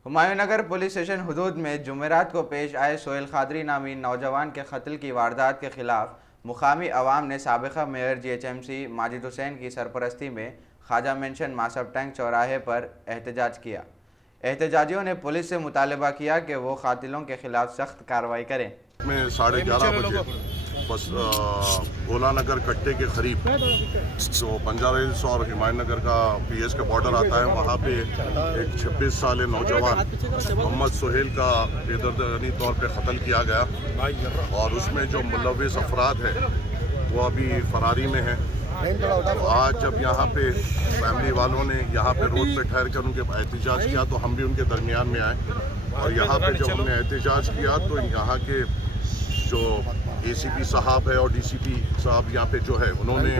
हुमायूंनगर police station हुदूद में जुमेरात को पेश आए सोहेल कादरी नामी नौजवान के कत्ल की वारदात के खिलाफ मुकामी अवाम ने साबिक़ा मेयर GHMC माजिद हुसैन की सरपरस्ती में ख्वाजा मेंशन मासब टैंक चौराहे पर एहतजाज किया। एहतजाजियों ने पुलिस से मुतालबा किया कि वो कातिलों के खिलाफ सख्त कार्रवाई करें। में 11:30 बजे बस गोलानगर कट्टे के करीब जो बंजारा हिल्स और हुमायूंनगर का PS का बॉर्डर आता है, वहाँ पे एक 26 साल नौजवान मोहम्मद सोहेल का बेदर्दनी तौर पे कत्ल किया गया और उसमें जो मुलव्विस अफराद है वो अभी फरारी में है। तो आज जब यहाँ पे फैमिली वालों ने यहाँ पे रोड पे ठहर कर उनके एहतजाज किया तो हम भी उनके दरमियान में आए और यहाँ पे जब हमने एहतजाज किया तो यहाँ के जो ACP साहब है और DCP साहब यहाँ पे जो है उन्होंने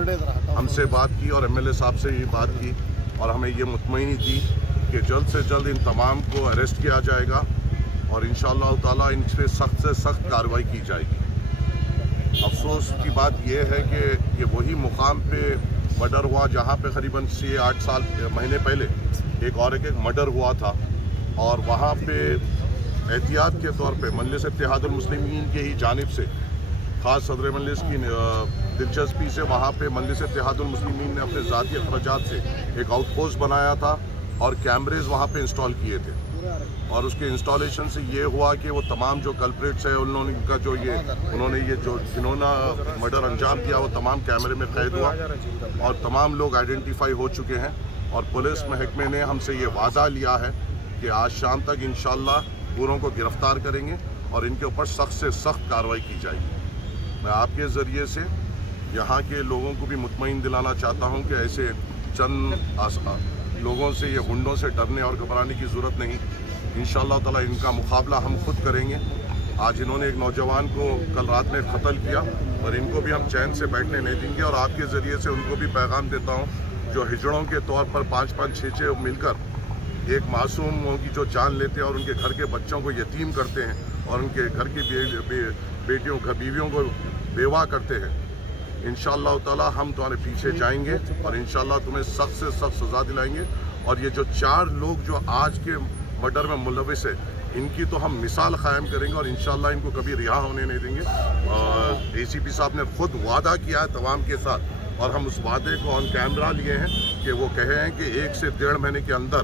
हमसे बात की और MLA साहब से भी बात की और हमें ये मुतमईनी दी कि जल्द से जल्द इन तमाम को अरेस्ट किया जाएगा और इंशाअल्लाह ताला इन पर सख्त से सख्त कार्रवाई की जाएगी। अफसोस की बात यह है कि ये वही मुकाम पे मर्डर हुआ जहाँ पे करीबन 6-8 महीने पहले एक और एक मर्डर हुआ था और वहाँ पे एहतियात के तौर पे मजलिस इत्तेहादुल मुस्लिमीन के ही जानिब से ख़ास सदर मजलिस की दिलचस्पी से वहाँ पे मजलिस इत्तेहादुल मुस्लिमीन ने अपने ज़ाती अखराजात से एक आउटपोस्ट बनाया था और कैमरेज वहाँ पे इंस्टॉल किए थे और उसके इंस्टॉलेशन से ये हुआ कि वो तमाम जो कल्प्रिट्स है उन्होंने ये जो जिन्होंने मर्डर अंजाम दिया वो तमाम कैमरे में कैद हुआ और तमाम लोग आइडेंटिफाई हो चुके हैं और पुलिस महकमे ने हमसे ये वादा लिया है कि आज शाम तक इंशाअल्लाह पूरों को गिरफ्तार करेंगे और इनके ऊपर सख्त से सख्त कार्रवाई की जाएगी। मैं आपके ज़रिए से यहाँ के लोगों को भी मुतमईन दिलाना चाहता हूँ कि ऐसे चंद लोगों से ये गुंडों से डरने और घबराने की ज़रूरत नहीं। इंशाअल्लाह ताला इनका मुकाबला हम खुद करेंगे। आज इन्होंने एक नौजवान को कल रात में कत्ल किया और इनको भी हम चैन से बैठने नहीं देंगे और आपके ज़रिए से उनको भी पैगाम देता हूँ जो हिजड़ों के तौर पर 5-5, 6-6 मिलकर एक मासूमों की जो जान लेते हैं और उनके घर के बच्चों को यतीम करते हैं और उनके घर की बीवियों को बेवा करते हैं। इंशाअल्लाह ताला हम तुम्हारे पीछे जाएंगे और इंशाअल्लाह तुम्हें सख्त से सख्त सज़ा दिलाएंगे और ये जो 4 लोग जो आज के मर्डर में मुलव्विस है इनकी तो हम मिसाल कायम करेंगे और इंशाअल्लाह इनको कभी रिहा होने नहीं देंगे। और ACP साहब ने खुद वादा किया है तमाम के साथ और हम उस वादे को ऑन कैमरा लिए हैं कि वो कहे हैं कि 1 से 1.5 महीने के अंदर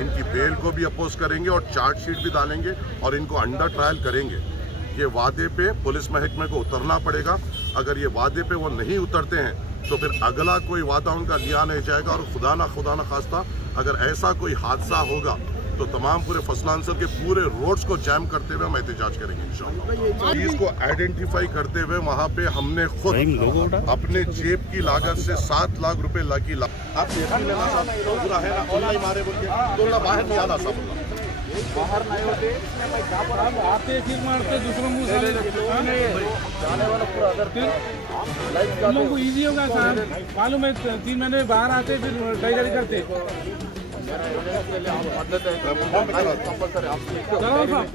इनकी बेल को भी अपोज करेंगे और चार्जशीट भी डालेंगे और इनको अंडर ट्रायल करेंगे। ये वादे पे पुलिस महकमे को उतरना पड़ेगा। अगर ये वादे पे वो नहीं उतरते हैं तो फिर अगला कोई वादा उनका लिया नहीं जाएगा और खुदा ना खास्ता अगर ऐसा कोई हादसा होगा तो तमाम पूरे फसलांसर के पूरे रोड्स को जैम करते हुए हम एहतजाज करेंगे इंशाअल्लाह। चीज़ को आइडेंटिफाई करते हुए वहाँ पे हमने खुद अपने जेब की लागत से 7 लाख रुपए की आप देखिए लेना पूरा है ना ऑनलाइन मारे बोल के तो ना बाहर नहीं आना सब बाहर नहीं होते हम आते फिर मारते दूसरों मुंह से जाने वाला पूरा अदर हम लोगों को इजी होगा सर मालूम है 3 महीने बाहर आते फिर टाइगरी करते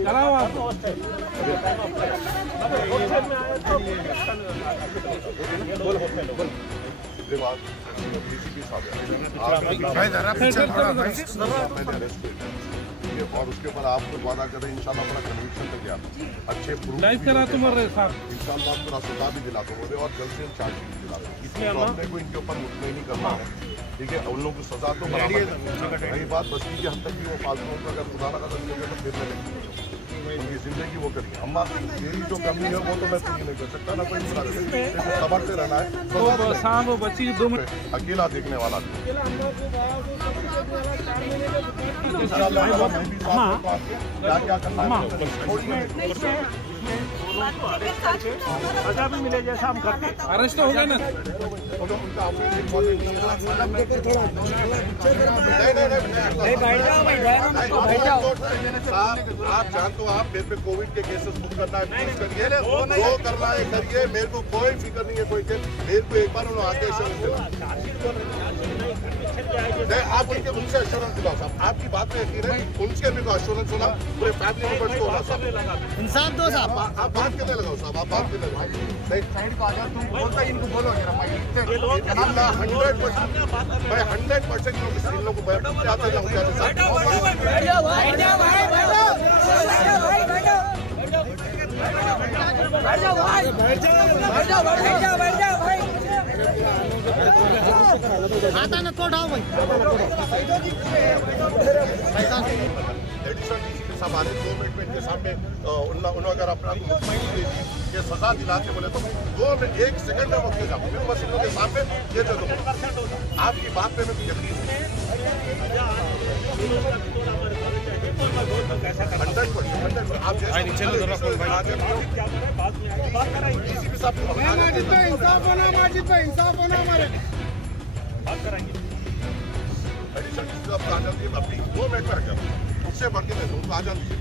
कराओ आप और उसके ऊपर आप खुद वादा करें इंशाल्लाह अपना कन्विक्शन तक गया अच्छे प्रूफ करा तुम इंशाल्लाह पूरा सजा भी दिला दोगे और जल्द से चार्जशीट भी दिला दोगे। इसमें अपने को इनके ऊपर मुतमईन नहीं करना है, ठीक है। उन लोगों को सजा तो रही बात बस्ती के हद तक भी वो फालतू को अगर खुदा ना करेंगे तो फिर उनकी जिंदगी वो करेंगे। अम्मा मेरी जो कमी है वो तो मैं पूरी नहीं कर सकता ना कोई खबर से रहना है तो शाम वो बच्ची 2 मिनट अकेला देखने वाला क्या करना सजा भी मिले जैसा हम करते अरेस्ट हो गए ना आप जानते हो आप मेरे पे कोविड के केसेस बुक करना है प्लीज करिए वो करना है करिए मेरे को कोई फिक्र नहीं है कोई मेरे को एक बार उन्होंने आदेश आप उनसे एश्योरेंस दिलाओ साहब, आपकी बात में यकीन है, उनके भी को एश्योरेंस होना, पूरे फैमिली मेंबर्स को होना साहब। इंसाफ दो साहब, आप बात करने लगाओ साहब, आप बात करने लगाओ। साइड को आ जाओ, तुम बोलता इनको बोलो, 100% इन लोगों को खाता न तो उठाओ भाई। सब आने 2 मिनट में इनके सामने उन्होंने अगर अपना मुतमईन दे दी ये सजा दिलाते बोले तो 2 मिनट 1 सेकंड में वक्त जाओ, फिर बस इनके सामने ये दे दो। आपकी बात पे मैं यकीन है 100%। आप जैसे इंसाफ होना, माजिद भाई इंसाफ होना, हमारे बात कराएंगे। आप आ जाती है अपनी 2 मिनट में रख जाओ, उससे बढ़ के दे दो, आ जाती है।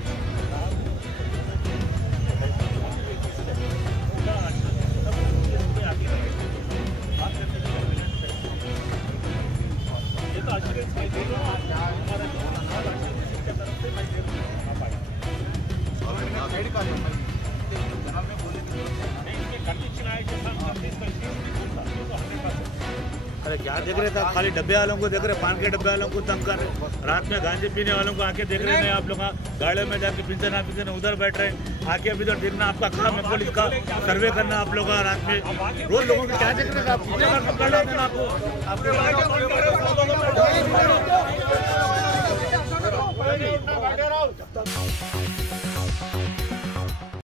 अरे क्या देख रहे थे आप? खाली डब्बे वालों को देख रहे, पान के डब्बे वालों को तंग कर रहे, रात में गांजे पीने वालों को आके देख रहे हैं आप लोग, गाड़ियों में जाके पीछे ना उधर बैठ रहे हैं, आके अभी तो देखना आपका काम है, पुलिस का सर्वे करना आप लोग रात में, रोज लोगों को क्या देख रहे थे आप? आपको